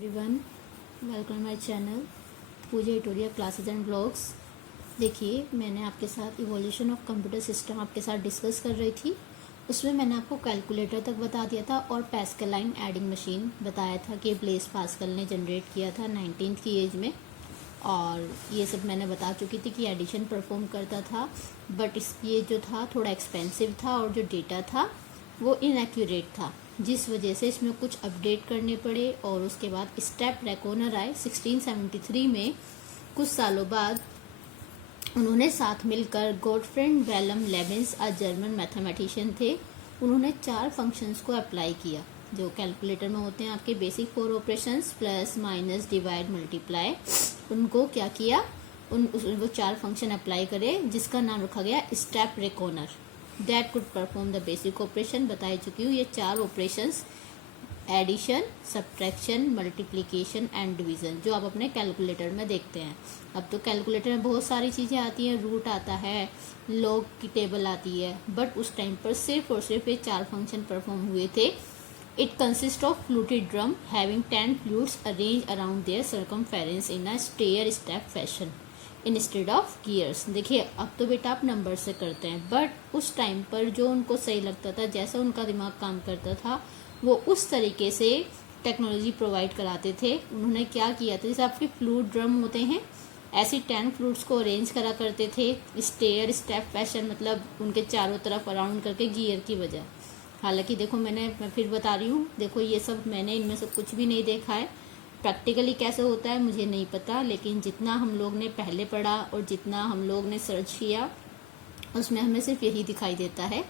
Everyone, welcome my channel Pooja tutorial classes and blogs. देखिए, मैंने आपके साथ इवोल्यूशन ऑफ कंप्यूटर सिस्टम आपके साथ डिस्कस कर रही थी। उसमें मैंने आपको कैलकुलेटर तक बता दिया था और पैस्कलाइन एडिंग मशीन बताया था कि ब्लेस पास्कल ने जनरेट किया था 19th की एज में। और ये सब मैंने बता चुकी थी कि एडिशन परफॉर्म करता था, बट ये जो था थोड़ा एक्सपेंसिव था और जो डेटा था वो इनएक्यूरेट था, जिस वजह से इसमें कुछ अपडेट करने पड़े। और उसके बाद स्टेप रेकोनर आए 1673 में। कुछ सालों बाद उन्होंने साथ मिलकर गॉटफ्रेड वेलम लेबिन्स, जर्मन मैथमेटिशियन थे, उन्होंने 4 फंक्शंस को अप्लाई किया जो कैलकुलेटर में होते हैं आपके basic 4 operations, plus minus divide multiply. उनको क्या किया, वो 4 फंक्शन अप्लाई करे जिसका नाम रखा गया step reckoner, that could perform the basic operation. बताई चुकी हूँ ये 4 operations, addition, subtraction, multiplication and division, जो आप अपने कैलकुलेटर में देखते हैं। अब तो कैलकुलेटर में बहुत सारी चीज़ें आती हैं, रूट आता है, लॉग की टेबल आती है, बट उस टाइम पर सिर्फ और सिर्फ ये 4 फंक्शन परफॉर्म हुए थे। It consist of fluted drum having 10 flutes arrange around their circumference in a stair step fashion instead of gears. देखिए, अब तो बेटा आप नंबर से करते हैं, बट उस टाइम पर जो उनको सही लगता था, जैसा उनका दिमाग काम करता था, वो उस तरीके से टेक्नोलॉजी प्रोवाइड कराते थे। उन्होंने क्या किया था, जैसे आपके फ्लूट ड्रम होते हैं, ऐसे 10 फ्लूट्स को अरेंज करा करते थे स्टेयर स्टेप फैशन, मतलब उनके चारों तरफ अराउंड करके गियर की वजह। हालांकि देखो, मैं फिर बता रही हूँ, देखो ये सब मैंने इनमें से कुछ भी नहीं देखा है, प्रैक्टिकली कैसे होता है मुझे नहीं पता, लेकिन जितना हम लोग ने पहले पढ़ा और जितना हम लोग ने सर्च किया उसमें हमें सिर्फ यही दिखाई देता है।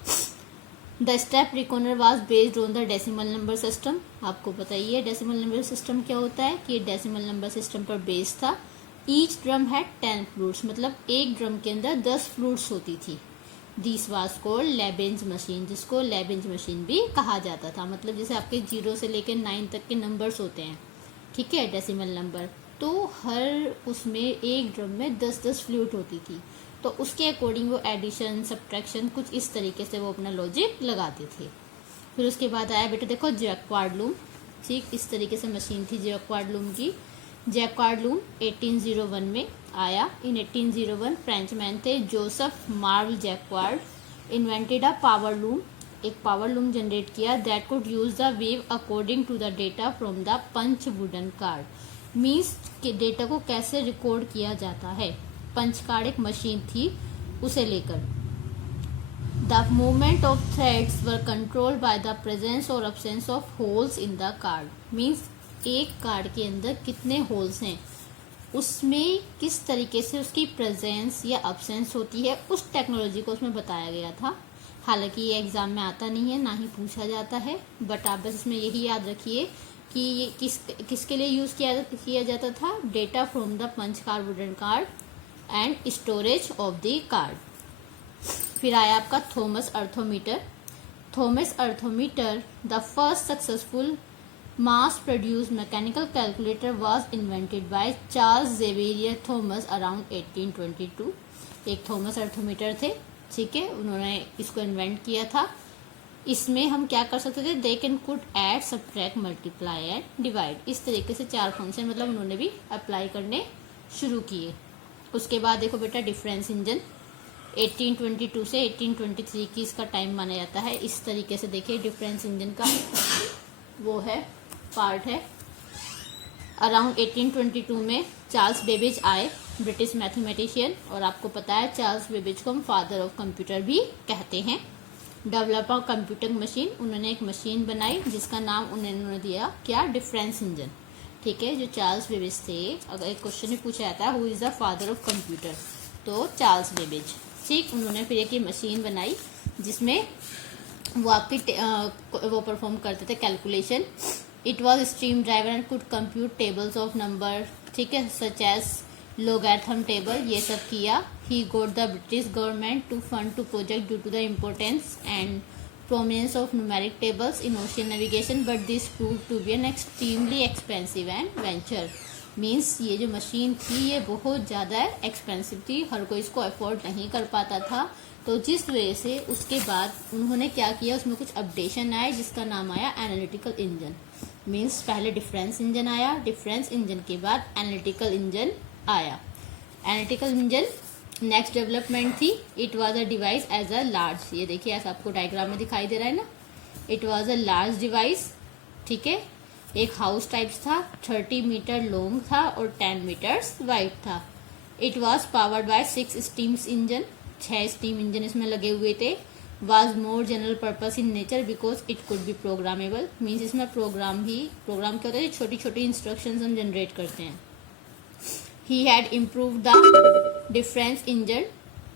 The step reckoner was based on the decimal number system. आपको बताइए डेसिमल नंबर सिस्टम क्या होता है, कि डेसिमल नंबर सिस्टम पर बेस्ड था। ईच ड्रम हैड 10 फ्लूट्स, मतलब एक ड्रम के अंदर 10 फ्लूट्स होती थी। This was called Leibniz machine, जिसको लेबेंज मशीन भी कहा जाता था। मतलब जैसे आपके 0 से लेकर 9 तक के नंबर्स होते हैं, ठीक है, डेसिमल नंबर, तो हर उसमें एक ड्रम में 10-10 फ्लूट होती थी। तो उसके अकॉर्डिंग वो एडिशन, सब्ट्रैक्शन, कुछ इस तरीके से वो अपना लॉजिक लगाते थे। फिर उसके बाद आया बेटा देखो जैक्वार्ड लूम। ठीक इस तरीके से मशीन थी जैक्वार्ड लूम की। जैक्वार्ड लूम 1801 में आया। इन 1801 फ्रेंचमैन थे Joseph Marie Jacquard invented a power loom, एक पावर लूम जनरेट किया that could use the weave according to the data from the punch wooden card. Means के data को कैसे record किया जाता है, पंच कार्ड एक मशीन थी उसे लेकर। The movement of threads were controlled by the presence और absence of holes in the card. Means एक कार्ड के अंदर कितने होल्स हैं, उसमें किस तरीके से उसकी प्रेजेंस या अब्सेंस होती है, उस टेक्नोलॉजी को उसमें बताया गया था। हालांकि ये एग्जाम में आता नहीं है, ना ही पूछा जाता है, बट आप बस इसमें यही याद रखिए कि ये किसके लिए यूज किया जाता था, data from the punch card wooden card and storage of the card. फिर आया आपका Thomas arithmometer. Thomas arithmometer, the first successful mass produce mechanical calculator was invented by Charles Xavier Thomas around 1822। एक Thomas अर्थोमीटर थे, ठीक है, उन्होंने इसको invent किया था। इसमें हम क्या कर सकते थे, they can could add, subtract, multiply and divide. इस तरीके से 4 फंक्शन मतलब उन्होंने भी अप्लाई करने शुरू किए। उसके बाद देखो बेटा डिफरेंस इंजन 1822 से 1823 की इसका टाइम माना जाता है। इस तरीके से देखिए डिफरेंस इंजन का वो है पार्ट है। अराउंड 1822 में चार्ल्स बेबेज आए, ब्रिटिश मैथमेटिशियन, और आपको पता है चार्ल्स बेबेज को हम फादर ऑफ कंप्यूटर भी कहते हैं। डेवलपर कंप्यूटर मशीन, उन्होंने एक मशीन बनाई जिसका नाम उन्होंने दिया क्या, डिफरेंस इंजन। ठीक है, जो चार्ल्स बेबेज थे, अगर एक क्वेश्चन भी पूछा जाता है who is the father of computer, तो चार्ल्स बेबेज। ठीक, उन्होंने फिर एक मशीन बनाई जिसमें वो आपकी वो परफॉर्म करते थे calculation. It was stream driver and could compute tables of number, ठीक है, सच एज लोगैरिथम टेबल, ये सब किया। He got the British government to fund to project due to the importance and prominence of numeric tables in ocean navigation, but this proved to be an extremely expensive and venture. Means ये जो machine थी ये बहुत ज़्यादा expensive थी, हर कोई इसको afford नहीं कर पाता था। तो जिस वजह से उसके बाद उन्होंने क्या किया, उसमें कुछ अपडेशन आए जिसका नाम आया एनालिटिकल इंजन। मीन्स पहले डिफरेंस इंजन आया, डिफरेंस इंजन के बाद एनालिटिकल इंजन आया। एनालिटिकल इंजन नेक्स्ट डेवलपमेंट थी। It was a device as a large, ये देखिए ऐसा आपको डायग्राम में दिखाई दे रहा है ना, it was a large device, ठीक है। एक हाउस टाइप्स था, 30 मीटर लॉन्ग था और 10 मीटर्स वाइड था। It was powered by 6 stems engine, 6 steam engine इसमें लगे हुए थे। Was more general purpose in nature because it could be programmable, means इसमें प्रोग्राम क्या होता है, छोटी छोटी इंस्ट्रक्शंस हम जनरेट करते हैं। He had improved the difference engine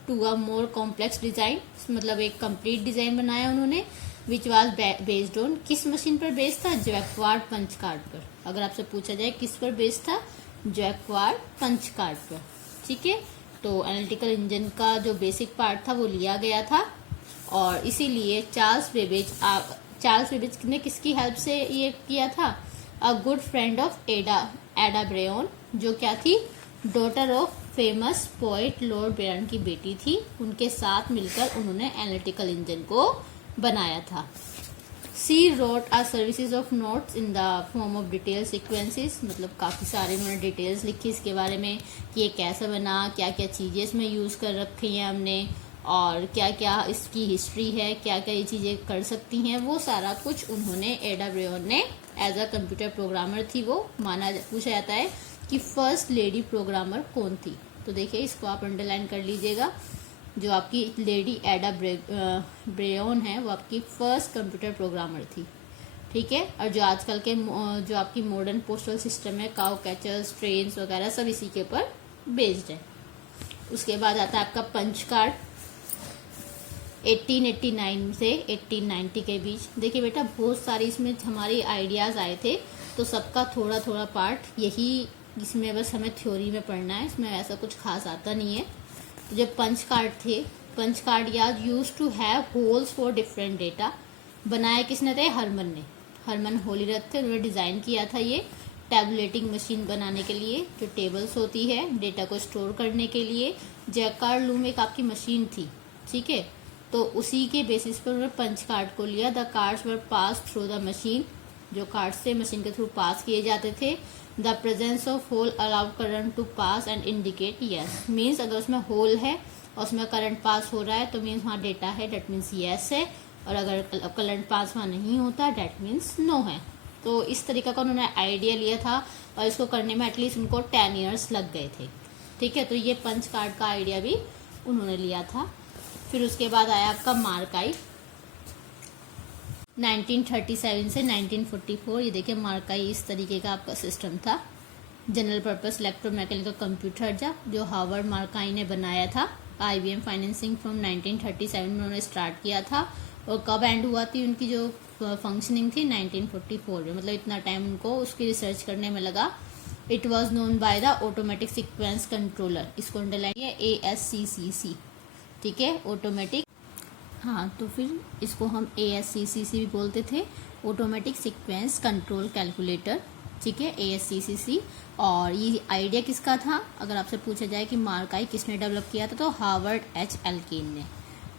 to a more complex design, मतलब एक कंप्लीट डिजाइन बनाया उन्होंने, विच वॉज बेस्ड ऑन, किस मशीन पर बेस्ड था, जैक्वार्ड पंच कार्ड पर। अगर आपसे पूछा जाए किस पर बेस्ड था, जैक्वार्ड पंच कार्ड पर, ठीक है। तो एनालिटिकल इंजन का जो बेसिक पार्ट था वो लिया गया था और इसीलिए चार्ल्स बेबेज ने किसकी हेल्प से ये किया था, a good friend of Ada Byron, जो क्या थी, daughter of famous poet Lord Byron की बेटी थी। उनके साथ मिलकर उन्होंने एनालिटिकल इंजन को बनाया था। She wrote a series of notes in the form of detail sequences, मतलब काफ़ी सारे उन्होंने डिटेल्स लिखी इसके बारे में कि ये कैसा बना, क्या क्या चीज़ें इसमें यूज़ कर रखी हैं हमने और क्या क्या इसकी हिस्ट्री है, क्या क्या ये चीज़ें कर सकती हैं, वो सारा कुछ उन्होंने एडा ब्रेन ने एज अ कंप्यूटर प्रोग्रामर थी वो पूछा जाता है कि फर्स्ट लेडी प्रोग्रामर कौन थी। तो देखिए इसको आप अंडरलाइन कर लीजिएगा, जो आपकी लेडी एडा ब्रेन है वो आपकी फर्स्ट कंप्यूटर प्रोग्रामर थी, ठीक है। और जो आजकल के जो आपकी मॉडर्न पोस्टल सिस्टम है, काउ कैचर्स, ट्रेन्स वगैरह सब इसी के ऊपर बेस्ड है। उसके बाद आता है आपका पंच कार्ड, 1889 से 1890 के बीच। देखिए बेटा बहुत सारी इसमें हमारे आइडियाज़ आए थे, तो सबका थोड़ा थोड़ा पार्ट यही इसमें बस हमें थ्योरी में पढ़ना है, इसमें ऐसा कुछ खास आता नहीं है। तो जब पंच कार्ड थे, पंच कार्ड या use to have holes for different data, बनाया किसने थे, हरमन होलीरथ थे, उन्होंने डिज़ाइन किया था ये टैबुलेटिंग मशीन बनाने के लिए, जो टेबल्स होती है डेटा को स्टोर करने के लिए। जैकार्ड लूम एक आपकी मशीन थी, ठीक है, तो उसी के बेसिस पर उन्होंने पंच कार्ड को लिया। The cards were pass through the machine, जो कार्ड्स थे मशीन के थ्रू पास किए जाते थे। The presence of hole allow current to pass and indicate yes, means अगर उसमें होल है और उसमें करंट पास हो रहा है तो मीन्स वहाँ डेटा है, डेट मीन्स यस है, और अगर करंट पास वहाँ नहीं होता डेट मीन्स नो है। तो इस तरीका का उन्होंने आइडिया लिया था और इसको करने में एटलीस्ट उनको 10 ईयर्स लग गए थे, ठीक है। तो ये पंच कार्ड का आइडिया भी उन्होंने लिया था। फिर उसके बाद आया आपका मार्काई, 1937 से 1944। ये देखिए मार्काई इस तरीके का आपका सिस्टम था, जनरल पर्पस इलेक्ट्रोमैकेनिकल कंप्यूटर जो हार्वर्ड मार्काई ने बनाया था। IBM फाइनेंसिंग फ्रॉम 1937 में उन्होंने स्टार्ट किया था और कब एंड हुआ थी उनकी जो फंक्शनिंग थी, 1944 में, मतलब इतना टाइम उनको उसकी रिसर्च करने में लगा। It was known by the automatic sequence controller, इसको अंडरलाइन है ASCCC, ठीक है, ऑटोमेटिक, हाँ तो फिर इसको हम ASCCC भी बोलते थे, ऑटोमेटिक सीक्वेंस कंट्रोल कैलकुलेटर, ठीक है, ASCCC। और ये आइडिया किसका था, अगर आपसे पूछा जाए कि मार्काई किसने डेवलप किया था, तो हार्वर्ड H. एल्किन ने,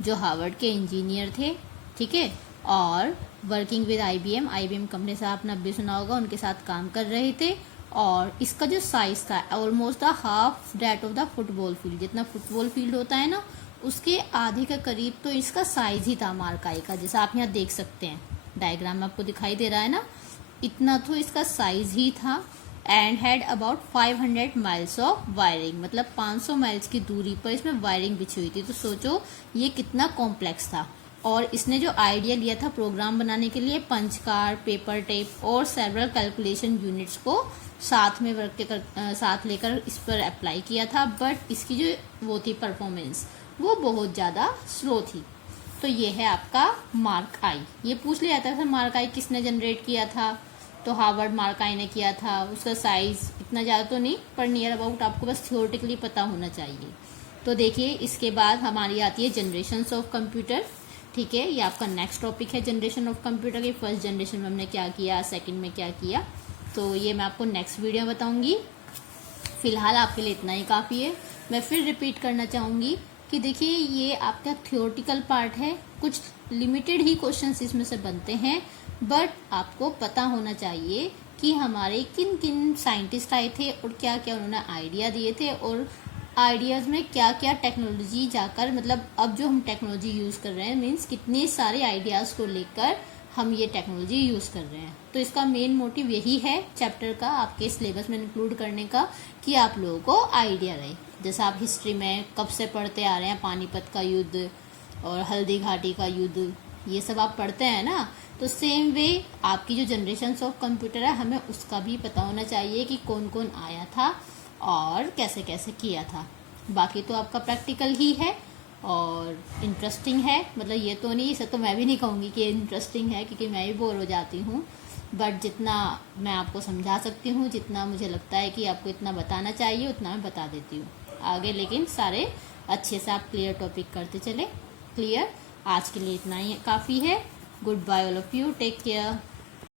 जो हार्वर्ड के इंजीनियर थे, ठीक है, और वर्किंग विद IBM कंपनी से आपने अभी सुना होगा, उनके साथ काम कर रहे थे। और इसका जो साइज था almost the half that of the football field, जितना फुटबॉल फील्ड होता है ना उसके आधे के करीब तो इसका साइज ही था मार्काई का, जैसा आप यहाँ देख सकते हैं डायग्राम में आपको दिखाई दे रहा है ना, इतना तो इसका साइज ही था। And had about 500 miles of wiring, मतलब 500 माइल्स की दूरी पर इसमें वायरिंग बिछी हुई थी। तो सोचो ये कितना कॉम्प्लेक्स था। और इसने जो आइडिया लिया था प्रोग्राम बनाने के लिए, पंच कार्ड, पेपर टेप और सेवरल कैलकुलेशन यूनिट्स को साथ में साथ लेकर इस पर अप्लाई किया था, बट इसकी जो वो थी परफॉर्मेंस वो बहुत ज़्यादा स्लो थी। तो ये है आपका मार्काई। ये पूछ लिया जाता था मार्काई किसने जनरेट किया था, तो हार्वर्ड मार्काई ने किया था। उसका साइज इतना ज़्यादा तो नहीं, पर नियर अबाउट आपको बस थियोरेटिकली पता होना चाहिए। तो देखिए इसके बाद हमारी आती है जनरेशन्स ऑफ कंप्यूटर, ठीक है, ये आपका नेक्स्ट टॉपिक है जनरेशन ऑफ कंप्यूटर की। फर्स्ट जनरेशन में हमने क्या किया, सेकंड में क्या किया, तो ये मैं आपको नेक्स्ट वीडियो में बताऊंगी। फिलहाल आपके लिए इतना ही काफ़ी है। मैं फिर रिपीट करना चाहूँगी कि देखिए ये आपका थियोरेटिकल पार्ट है, कुछ लिमिटेड ही क्वेश्चंस इसमें से बनते हैं, बट आपको पता होना चाहिए कि हमारे किन किन साइंटिस्ट आए थे और क्या क्या उन्होंने आइडिया दिए थे, और आइडियाज़ में क्या क्या टेक्नोलॉजी जाकर, मतलब अब जो हम टेक्नोलॉजी यूज़ कर रहे हैं मीन्स कितने सारे आइडियाज़ को लेकर हम ये टेक्नोलॉजी यूज़ कर रहे हैं। तो इसका मेन मोटिव यही है चैप्टर का आपके सिलेबस में इंक्लूड करने का, कि आप लोगों को आइडिया रहे। जैसे आप हिस्ट्री में कब से पढ़ते आ रहे हैं, पानीपत का युद्ध और हल्दी घाटी का युद्ध, ये सब आप पढ़ते हैं ना। तो सेम वे आपकी जो जनरेशन ऑफ कंप्यूटर है, हमें उसका भी पता होना चाहिए कि कौन कौन आया था और कैसे कैसे किया था। बाकी तो आपका प्रैक्टिकल ही है और इंटरेस्टिंग है, मतलब ये तो नहीं, इसे तो मैं भी नहीं कहूँगी कि इंटरेस्टिंग है क्योंकि मैं भी बोर हो जाती हूँ, बट जितना मैं आपको समझा सकती हूँ, जितना मुझे लगता है कि आपको इतना बताना चाहिए उतना मैं बता देती हूँ आगे। लेकिन सारे अच्छे से आप क्लियर टॉपिक करते चले। क्लियर? आज के लिए इतना ही काफ़ी है। Good bye all of you, take care.